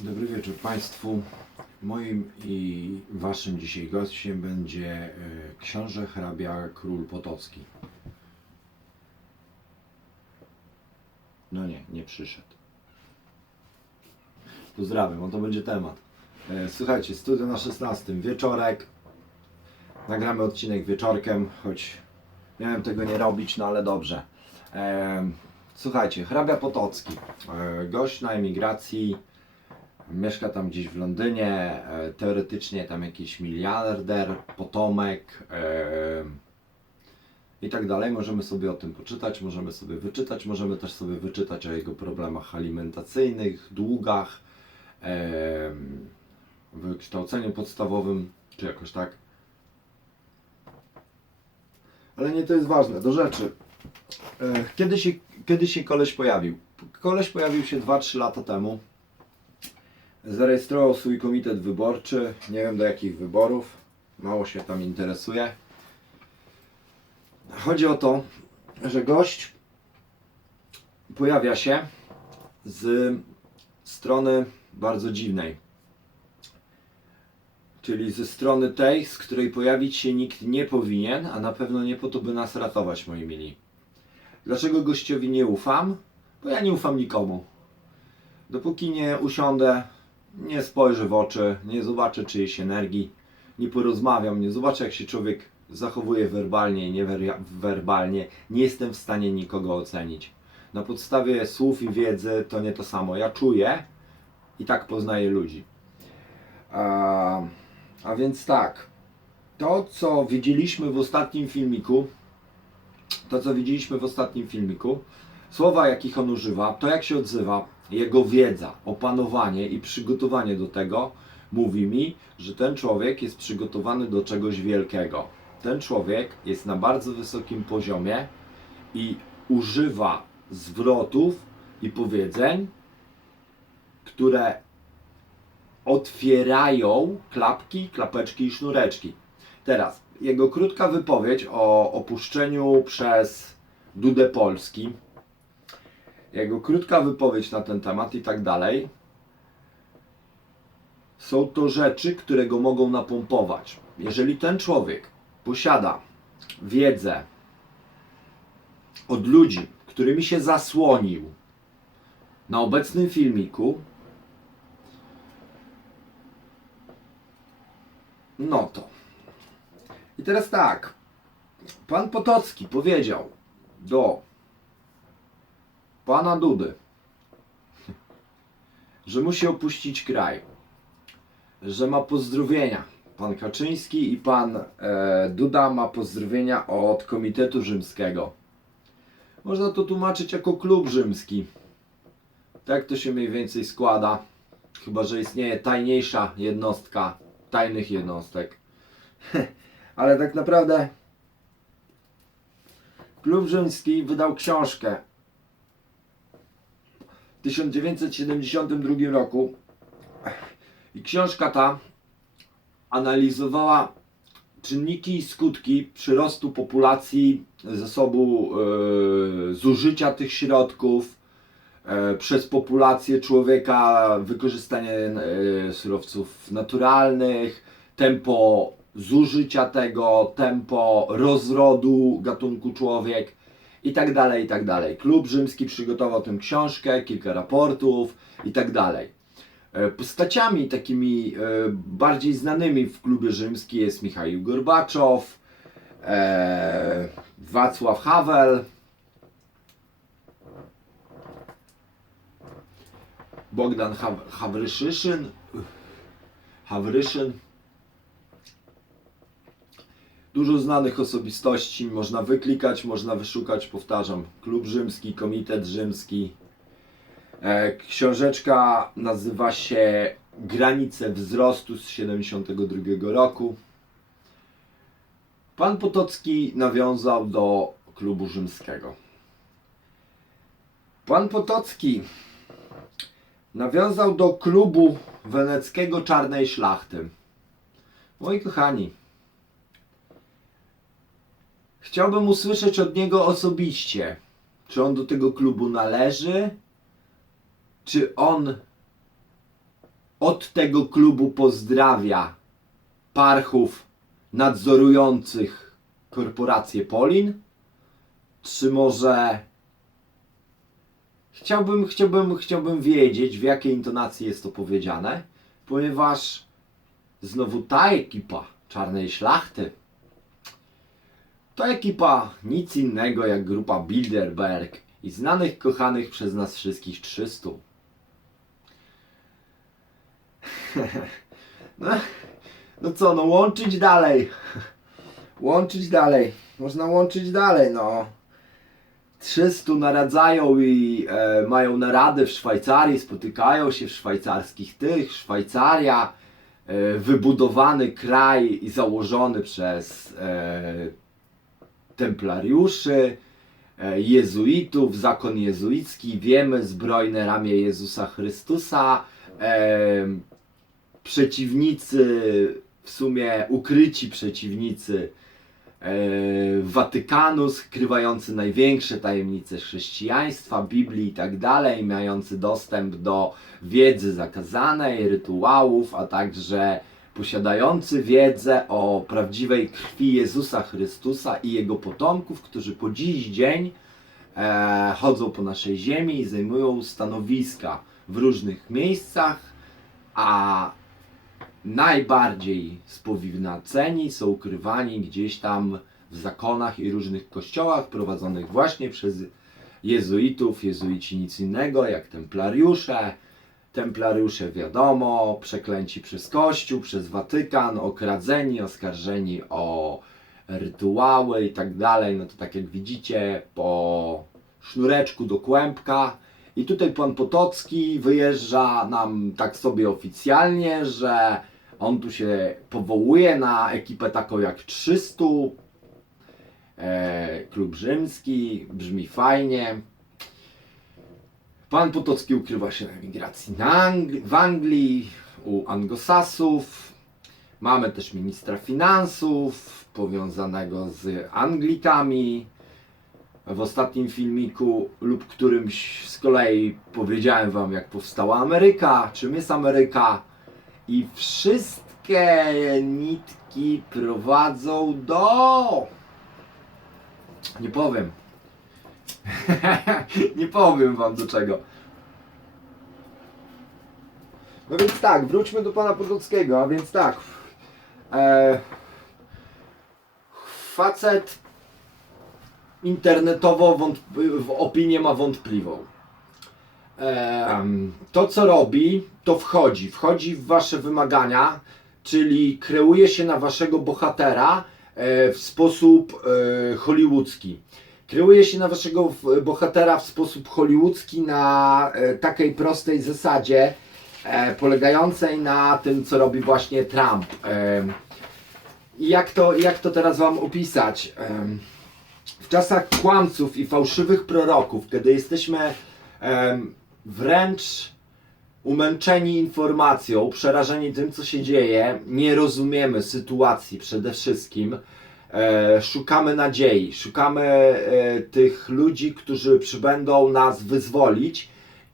Dobry wieczór Państwu. Moim i Waszym dzisiaj gościem będzie e, książę hrabia król Potocki. No nie, nie przyszedł. Pozdrawiam, on to będzie temat. E, Słuchajcie, studio na 16, wieczorek. Nagramy odcinek wieczorkiem, choć miałem tego nie robić, no ale dobrze. Słuchajcie, hrabia Potocki, e, gość na emigracji, Mieszka tam gdzieś w Londynie, e, teoretycznie tam jakiś miliarder, potomek e, i tak dalej. Możemy sobie o tym poczytać, możemy sobie wyczytać, możemy też sobie wyczytać o jego problemach alimentacyjnych, długach, wykształceniu podstawowym, czy jakoś tak. Ale nie to jest ważne, do rzeczy. Kiedy się, kiedy się koleś pojawił? Koleś pojawił się 2-3 lata temu. Zarejestrował swój komitet wyborczy. Nie wiem do jakich wyborów. Mało się tam interesuje. Chodzi o to, że gość pojawia się z strony bardzo dziwnej. Czyli ze strony tej, z której pojawić się nikt nie powinien, a na pewno nie po to, by nas ratować, moi mili. Dlaczego gościowi nie ufam? Bo ja nie ufam nikomu. Dopóki nie usiądę nie spojrzę w oczy, nie zobaczę czyjejś energii, nie porozmawiam, nie zobaczę jak się człowiek zachowuje werbalnie i niewerbalnie, nie jestem w stanie nikogo ocenić. Na podstawie słów i wiedzy to nie to samo. Ja czuję i tak poznaję ludzi. A, a więc tak, to co widzieliśmy w ostatnim filmiku, to co widzieliśmy w ostatnim filmiku, słowa jakich on używa, to jak się odzywa, jego wiedza, opanowanie i przygotowanie do tego mówi mi, że ten człowiek jest przygotowany do czegoś wielkiego. Ten człowiek jest na bardzo wysokim poziomie i używa zwrotów i powiedzeń, które otwierają klapki, klapeczki i sznureczki. Teraz, jego krótka wypowiedź o opuszczeniu przez Dudę Polski, jego krótka wypowiedź na ten temat i tak dalej, są to rzeczy, które go mogą napompować. Jeżeli ten człowiek posiada wiedzę od ludzi, którymi się zasłonił na obecnym filmiku, no to. Teraz tak. Pan Potocki powiedział do pana Dudy, że musi opuścić kraj, że ma pozdrowienia. Pan Kaczyński i pan e, Duda ma pozdrowienia od Komitetu Rzymskiego. Można to tłumaczyć jako klub rzymski. Tak to się mniej więcej składa. Chyba, że istnieje tajniejsza jednostka tajnych jednostek. Ale tak naprawdę klub rzymski wydał książkę w 1972 roku. I książka ta analizowała czynniki i skutki przyrostu populacji, zasobu e, zużycia tych środków e, przez populację człowieka, wykorzystanie e, surowców naturalnych, tempo zużycia tego, tempo rozrodu gatunku człowiek i tak dalej, i tak dalej. Klub rzymski przygotował tę książkę, kilka raportów i tak dalej. E, Postaciami takimi e, bardziej znanymi w klubie rzymskim jest Michał Gorbaczow, e, Wacław Havel, Bogdan Haw- Hawryszyszyn, Hawryszyn. Dużo znanych osobistości, można wyklikać, można wyszukać, powtarzam, klub rzymski, komitet rzymski. E, Książeczka nazywa się Granice wzrostu z 72 roku. Pan Potocki nawiązał do klubu rzymskiego. Pan Potocki nawiązał do klubu weneckiego czarnej szlachty. Moi kochani, chciałbym usłyszeć od niego osobiście, czy on do tego klubu należy, czy on od tego klubu pozdrawia parchów nadzorujących korporację Polin? Czy może chciałbym, chciałbym, chciałbym wiedzieć, w jakiej intonacji jest to powiedziane, ponieważ znowu ta ekipa czarnej szlachty to ekipa nic innego jak grupa Bilderberg i znanych, kochanych przez nas wszystkich 300. No, no co, no łączyć dalej. Łączyć dalej. Można łączyć dalej, no. 300 naradzają i e, mają narady w Szwajcarii, spotykają się w szwajcarskich tych. Szwajcaria, e, wybudowany kraj i założony przez e, templariuszy, e, jezuitów, zakon jezuicki, wiemy, zbrojne ramię Jezusa Chrystusa, e, przeciwnicy, w sumie ukryci przeciwnicy e, Watykanu, skrywający największe tajemnice chrześcijaństwa, Biblii i tak dalej, mający dostęp do wiedzy zakazanej, rytuałów, a także posiadający wiedzę o prawdziwej krwi Jezusa Chrystusa i Jego potomków, którzy po dziś dzień e, chodzą po naszej ziemi i zajmują stanowiska w różnych miejscach, a najbardziej spowiwnaceni są ukrywani gdzieś tam w zakonach i różnych kościołach prowadzonych właśnie przez jezuitów. Jezuici nic innego jak templariusze. Templariusze wiadomo, przeklęci przez Kościół, przez Watykan, okradzeni, oskarżeni o rytuały i tak dalej. No to tak jak widzicie, po sznureczku do kłębka. I tutaj pan Potocki wyjeżdża nam tak sobie oficjalnie, że on tu się powołuje na ekipę taką jak 300. E, klub rzymski, brzmi fajnie. Pan Potocki ukrywa się na emigracji na w Anglii, u Anglosasów. Mamy też ministra finansów powiązanego z Anglikami. W ostatnim filmiku lub którymś z kolei powiedziałem Wam, jak powstała Ameryka, czym jest Ameryka. I wszystkie nitki prowadzą do. Nie powiem. nie powiem wam do czego. No więc tak, wróćmy do pana Podolskiego, a więc tak. E, facet internetowo wątp- w opinię ma wątpliwą. Em, to co robi, to wchodzi. Wchodzi w wasze wymagania, czyli kreuje się na waszego bohatera e, w sposób e, hollywoodzki. Kreuje się na waszego bohatera w sposób hollywoodzki na e, takiej prostej zasadzie, e, polegającej na tym, co robi właśnie Trump. Em, I jak to, jak to teraz wam opisać? W czasach kłamców i fałszywych proroków, kiedy jesteśmy wręcz umęczeni informacją, przerażeni tym, co się dzieje, nie rozumiemy sytuacji przede wszystkim, e, szukamy nadziei, szukamy e, tych ludzi, którzy przybędą nas wyzwolić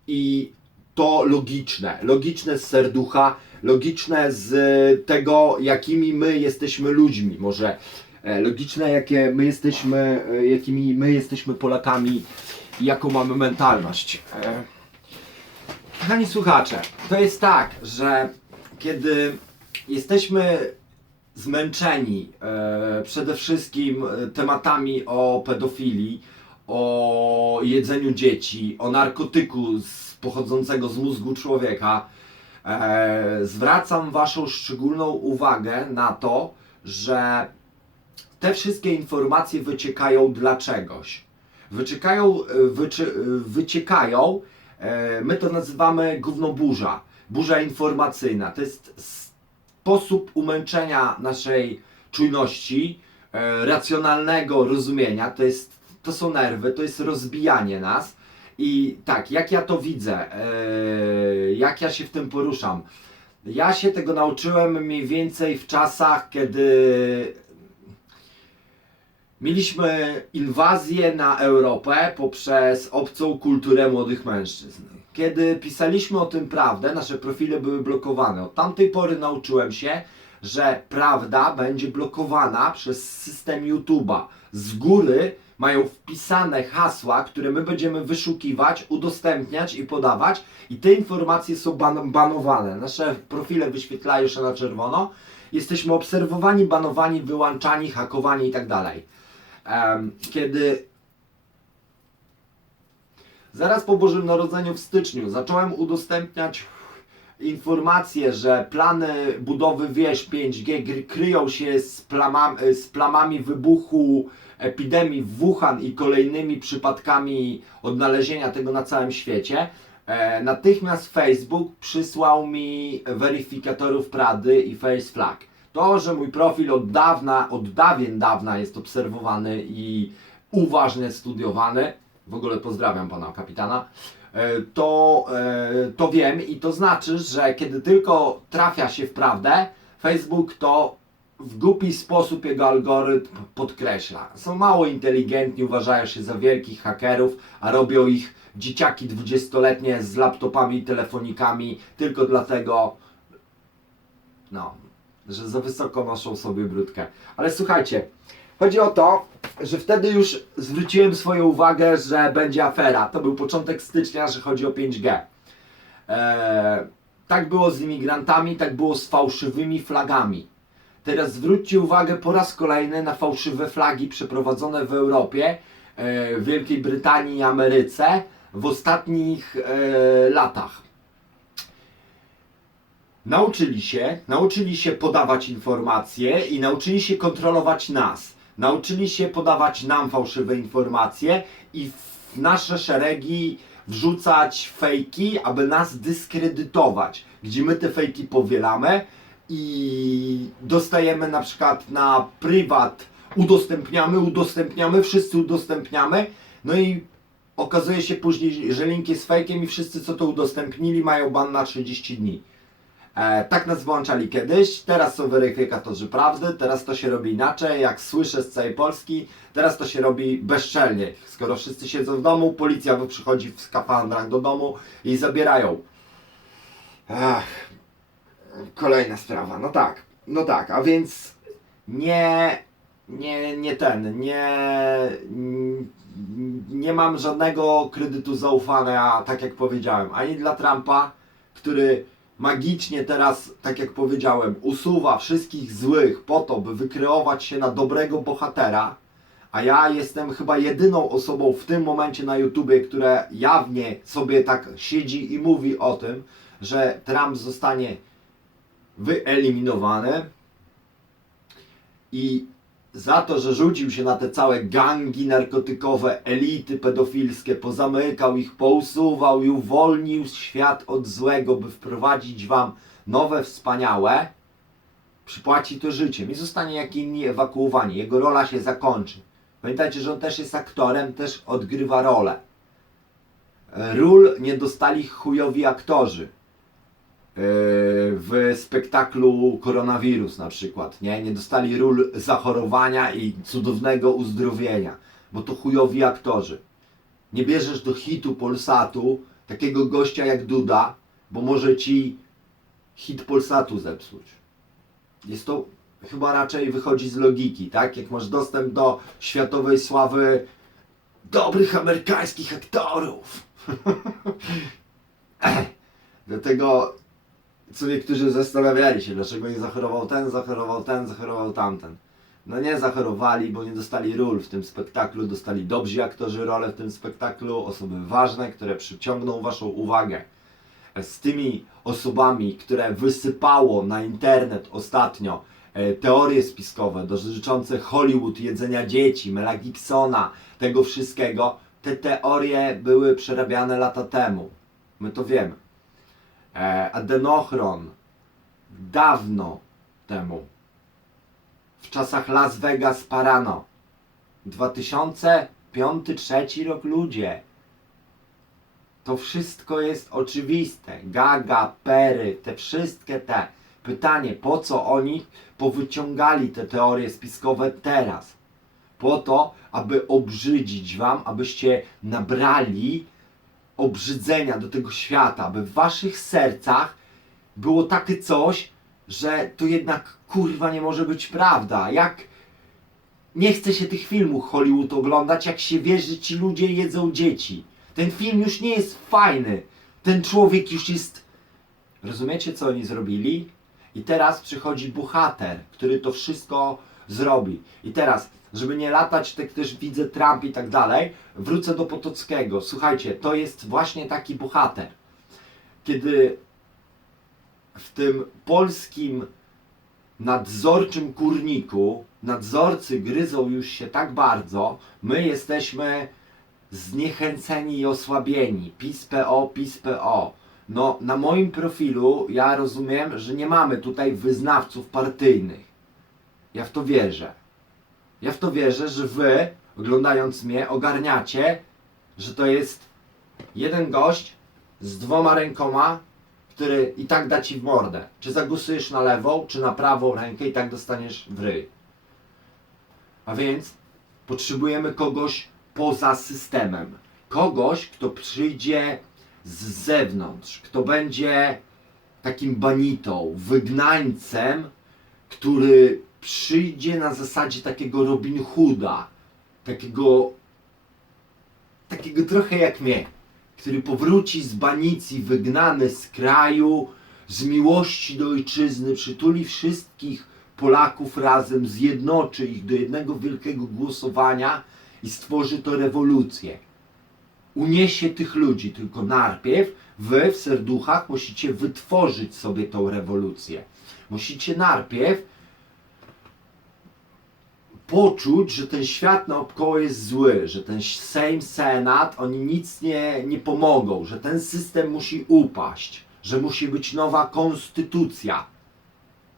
i to logiczne, logiczne z serducha, logiczne z tego, jakimi my jesteśmy ludźmi, może e, logiczne, jakie my jesteśmy, e, jakimi my jesteśmy Polakami i jaką mamy mentalność. E, Kochani słuchacze, to jest tak, że kiedy jesteśmy zmęczeni e, przede wszystkim e, tematami o pedofilii, o jedzeniu dzieci, o narkotyku z, pochodzącego z mózgu człowieka, e, zwracam Waszą szczególną uwagę na to, że te wszystkie informacje wyciekają dla czegoś. Wyciekają, e, wyczy, e, wyciekają e, my to nazywamy gówno burza, burza informacyjna. To jest sposób umęczenia naszej czujności, e, racjonalnego rozumienia, to, jest, to są nerwy, to jest rozbijanie nas. I tak, jak ja to widzę, e, jak ja się w tym poruszam. Ja się tego nauczyłem mniej więcej w czasach, kiedy Mieliśmy inwazję na Europę poprzez obcą kulturę młodych mężczyzn. Kiedy pisaliśmy o tym prawdę, nasze profile były blokowane. Od tamtej pory nauczyłem się, że prawda będzie blokowana przez system YouTube'a. Z góry mają wpisane hasła, które my będziemy wyszukiwać, udostępniać i podawać, i te informacje są ban banowane. Nasze profile wyświetlają się na czerwono. Jesteśmy obserwowani, banowani, wyłączani, hakowani i tak. Em, Kiedy zaraz po Bożym Narodzeniu w styczniu zacząłem udostępniać informacje, że plany budowy wież 5G gry- kryją się z, plama, z plamami wybuchu epidemii w Wuhan i kolejnymi przypadkami odnalezienia tego na całym świecie, e, natychmiast Facebook przysłał mi weryfikatorów Prady i Face Flag. To, że mój profil od dawna, od dawien dawna jest obserwowany i uważnie studiowany, w ogóle pozdrawiam pana kapitana, e, to, e, to wiem i to znaczy, że kiedy tylko trafia się w prawdę, Facebook to w głupi sposób jego algorytm podkreśla. Są mało inteligentni, uważają się za wielkich hakerów, a robią ich dzieciaki dwudziestoletnie z laptopami i telefonikami tylko dlatego, no, że za wysoko noszą sobie brudkę. Ale słuchajcie, chodzi o to, że wtedy już zwróciłem swoją uwagę, że będzie afera. To był początek stycznia, że chodzi o 5G. Eee, tak było z imigrantami, tak było z fałszywymi flagami. Teraz zwróćcie uwagę po raz kolejny na fałszywe flagi przeprowadzone w Europie, e, w Wielkiej Brytanii i Ameryce w ostatnich e, latach. Nauczyli się, nauczyli się podawać informacje i nauczyli się kontrolować nas. Nauczyli się podawać nam fałszywe informacje i w nasze szeregi wrzucać fejki, aby nas dyskredytować. Gdzie my te fejki powielamy i dostajemy na przykład na prywat, udostępniamy, udostępniamy, wszyscy udostępniamy, no i okazuje się później, że link jest fejkiem i wszyscy co to udostępnili mają ban na 30 dni. E, tak nas włączali kiedyś, teraz są weryfikatorzy prawdy, teraz to się robi inaczej, jak słyszę z całej Polski, teraz to się robi bezczelnie. Skoro wszyscy siedzą w domu, policja przychodzi w skafandrach do domu i zabierają. Kolejna sprawa, no tak, no tak, a więc nie, nie, nie ten, nie, nie mam żadnego kredytu zaufania, tak jak powiedziałem, ani dla Trumpa, który magicznie teraz, tak jak powiedziałem, usuwa wszystkich złych po to, by wykreować się na dobrego bohatera, a ja jestem chyba jedyną osobą w tym momencie na YouTubie, która jawnie sobie tak siedzi i mówi o tym, że Trump zostanie wyeliminowany i za to, że rzucił się na te całe gangi narkotykowe, elity pedofilskie, pozamykał ich, pousuwał i uwolnił świat od złego, by wprowadzić wam nowe, wspaniałe, przypłaci to życiem i zostanie jak inni ewakuowani. Jego rola się zakończy. Pamiętajcie, że on też jest aktorem, też odgrywa rolę. Ról nie dostali chujowi aktorzy w spektaklu Koronawirus na przykład, nie? Nie dostali ról zachorowania i cudownego uzdrowienia, bo to chujowi aktorzy. Nie bierzesz do hitu Polsatu takiego gościa jak Duda, bo może ci hit Polsatu zepsuć. Jest to chyba raczej wychodzi z logiki, tak? Jak masz dostęp do światowej sławy dobrych amerykańskich aktorów. Dlatego co niektórzy zastanawiali się, dlaczego nie zachorował ten, zachorował ten, zachorował tamten. No nie zachorowali, bo nie dostali ról w tym spektaklu, dostali dobrzy aktorzy rolę w tym spektaklu, osoby ważne, które przyciągną waszą uwagę. Z tymi osobami, które wysypało na internet ostatnio e, teorie spiskowe dotyczące Hollywood, jedzenia dzieci, Mela Gibsona, tego wszystkiego, te teorie były przerabiane lata temu. My to wiemy adenochron dawno temu, w czasach Las Vegas Parano, 2005-2003 rok ludzie. To wszystko jest oczywiste. Gaga, Pery, te wszystkie te. Pytanie, po co oni powyciągali te teorie spiskowe teraz? po to, aby obrzydzić wam, abyście nabrali obrzydzenia do tego świata, aby w waszych sercach było takie coś, że to jednak kurwa nie może być prawda. Jak nie chce się tych filmów Hollywood oglądać, jak się wie, że ci ludzie jedzą dzieci. Ten film już nie jest fajny. Ten człowiek już jest. Rozumiecie, co oni zrobili? I teraz przychodzi bohater, który to wszystko zrobi. I teraz, żeby nie latać, tak też widzę Trump i tak dalej, wrócę do Potockiego. Słuchajcie, to jest właśnie taki bohater. Kiedy w tym polskim nadzorczym kurniku nadzorcy gryzą już się tak bardzo, my jesteśmy zniechęceni i osłabieni. PiS PO, PiS PO. No, na moim profilu ja rozumiem, że nie mamy tutaj wyznawców partyjnych. Ja w to wierzę. Ja w to wierzę, że wy, oglądając mnie, ogarniacie, że to jest jeden gość z dwoma rękoma, który i tak da ci w mordę. Czy zagłosujesz na lewą, czy na prawą rękę i tak dostaniesz w ryj. A więc potrzebujemy kogoś poza systemem. Kogoś, kto przyjdzie z zewnątrz, kto będzie takim banitą, wygnańcem, który przyjdzie na zasadzie takiego Robin Hooda, takiego, takiego trochę jak mnie, który powróci z banicji, wygnany z kraju, z miłości do ojczyzny, przytuli wszystkich Polaków razem, zjednoczy ich do jednego wielkiego głosowania i stworzy to rewolucję. Uniesie tych ludzi, tylko najpierw wy w serduchach musicie wytworzyć sobie tą rewolucję. Musicie najpierw poczuć, że ten świat naokoło jest zły, że ten Sejm, Senat, oni nic nie, nie pomogą, że ten system musi upaść, że musi być nowa konstytucja.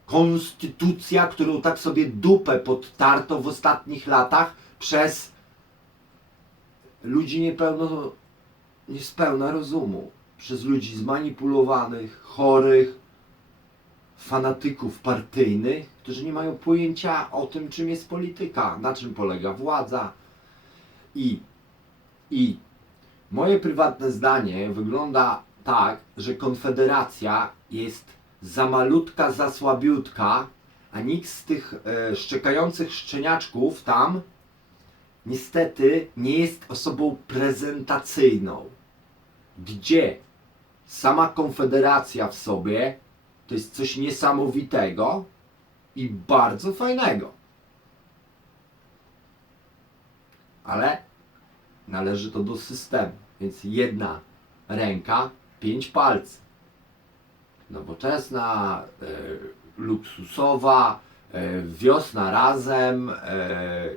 Konstytucja, którą tak sobie dupę podtarto w ostatnich latach przez ludzi niepełno, niespełna rozumu, przez ludzi zmanipulowanych, chorych, fanatyków partyjnych, którzy nie mają pojęcia o tym, czym jest polityka, na czym polega władza. I, i moje prywatne zdanie wygląda tak, że Konfederacja jest za malutka, za słabiutka, a nikt z tych e, szczekających szczeniaczków tam niestety nie jest osobą prezentacyjną. Gdzie sama Konfederacja w sobie to jest coś niesamowitego i bardzo fajnego. Ale należy to do systemu, więc jedna ręka, pięć palców. Nowoczesna, e, luksusowa, e, wiosna razem e,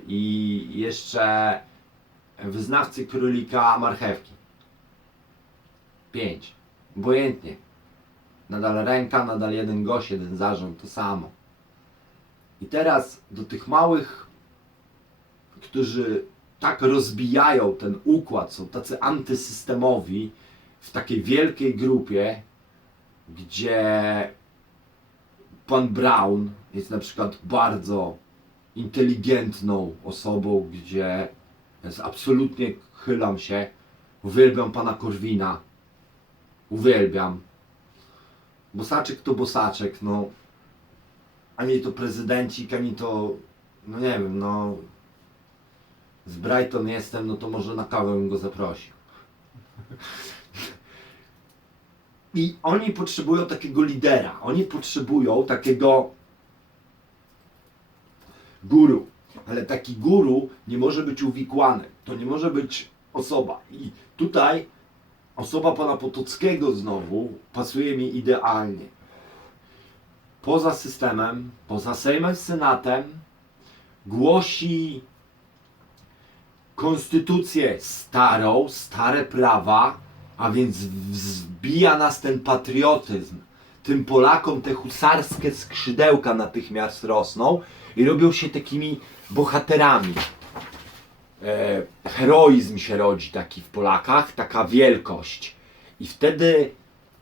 i jeszcze wyznawcy królika marchewki. Pięć. Obojętnie. Nadal ręka, nadal jeden gość, jeden zarząd, to samo. I teraz do tych małych, którzy tak rozbijają ten układ, są tacy antysystemowi w takiej wielkiej grupie, gdzie pan Brown jest na przykład bardzo inteligentną osobą, gdzie jest absolutnie chylam się, uwielbiam pana Korwina, uwielbiam. Bosaczek to bosaczek, no. Ani to prezydencik, ani to, no nie wiem, no. Z Brighton jestem, no to może na kawę bym go zaprosił. I oni potrzebują takiego lidera, oni potrzebują takiego guru, ale taki guru nie może być uwikłany, to nie może być osoba. I tutaj osoba pana Potockiego znowu pasuje mi idealnie poza systemem, poza Sejmem, Senatem, głosi konstytucję starą, stare prawa, a więc wzbija nas ten patriotyzm. Tym Polakom te husarskie skrzydełka natychmiast rosną i robią się takimi bohaterami. E, heroizm się rodzi taki w Polakach, taka wielkość. I wtedy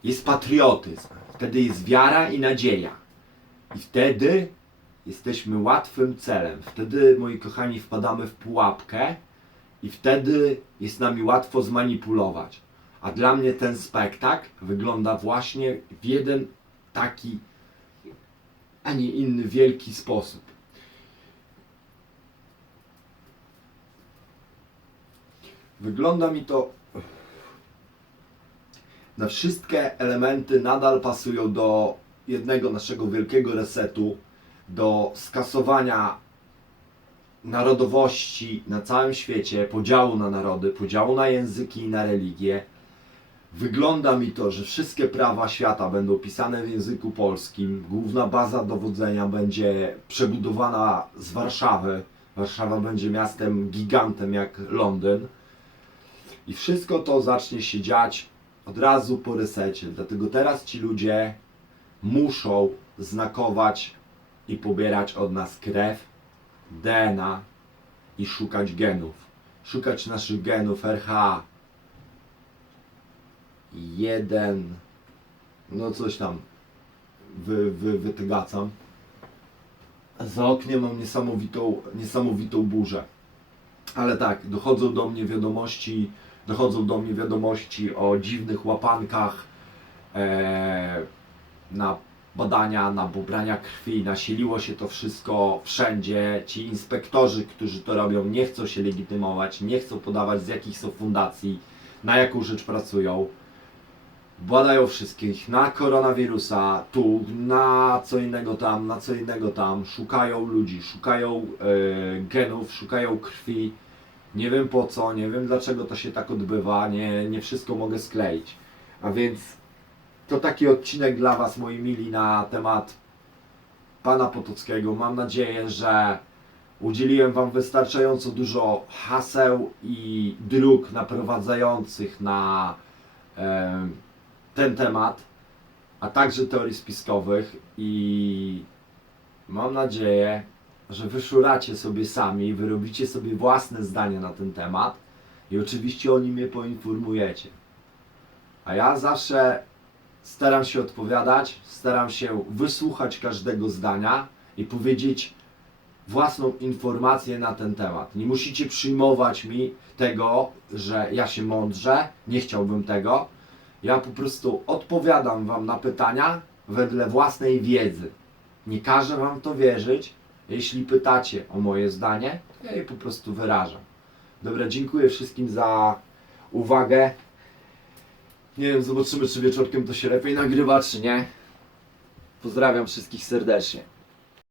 jest patriotyzm, wtedy jest wiara i nadzieja. I wtedy jesteśmy łatwym celem. Wtedy, moi kochani, wpadamy w pułapkę i wtedy jest nami łatwo zmanipulować. A dla mnie ten spektakl wygląda właśnie w jeden taki, a nie inny wielki sposób. Wygląda mi to. Na wszystkie elementy nadal pasują do jednego naszego wielkiego resetu, do skasowania narodowości na całym świecie, podziału na narody, podziału na języki i na religie. Wygląda mi to, że wszystkie prawa świata będą pisane w języku polskim. Główna baza dowodzenia będzie przebudowana z Warszawy. Warszawa będzie miastem gigantem jak Londyn. I wszystko to zacznie się dziać od razu po resecie. Dlatego teraz ci ludzie muszą znakować i pobierać od nas krew, DNA i szukać genów. Szukać naszych genów RH. Jeden, no coś tam wy, wy, wytygacam. Za oknem mam niesamowitą, niesamowitą burzę. Ale tak, dochodzą do mnie wiadomości, dochodzą do mnie wiadomości o dziwnych łapankach e, na badania, na pobrania krwi. Nasiliło się to wszystko wszędzie. Ci inspektorzy, którzy to robią, nie chcą się legitymować, nie chcą podawać z jakich są fundacji, na jaką rzecz pracują. Badają wszystkich na koronawirusa, tu, na co innego tam, na co innego tam. Szukają ludzi, szukają e, genów, szukają krwi. Nie wiem po co, nie wiem dlaczego to się tak odbywa, nie, nie wszystko mogę skleić. A więc to taki odcinek dla Was, moi mili, na temat Pana Potockiego. Mam nadzieję, że udzieliłem Wam wystarczająco dużo haseł i dróg naprowadzających na em, ten temat, a także teorii spiskowych i mam nadzieję, że wyszuracie sobie sami, wyrobicie sobie własne zdanie na ten temat i oczywiście o nim mnie poinformujecie. A ja zawsze staram się odpowiadać, staram się wysłuchać każdego zdania i powiedzieć własną informację na ten temat. Nie musicie przyjmować mi tego, że ja się mądrze, nie chciałbym tego. Ja po prostu odpowiadam Wam na pytania wedle własnej wiedzy. Nie każę Wam to wierzyć. Jeśli pytacie o moje zdanie, ja je po prostu wyrażam. Dobra, dziękuję wszystkim za uwagę. Nie wiem, zobaczymy, czy wieczorkiem to się lepiej nagrywa, czy nie. Pozdrawiam wszystkich serdecznie.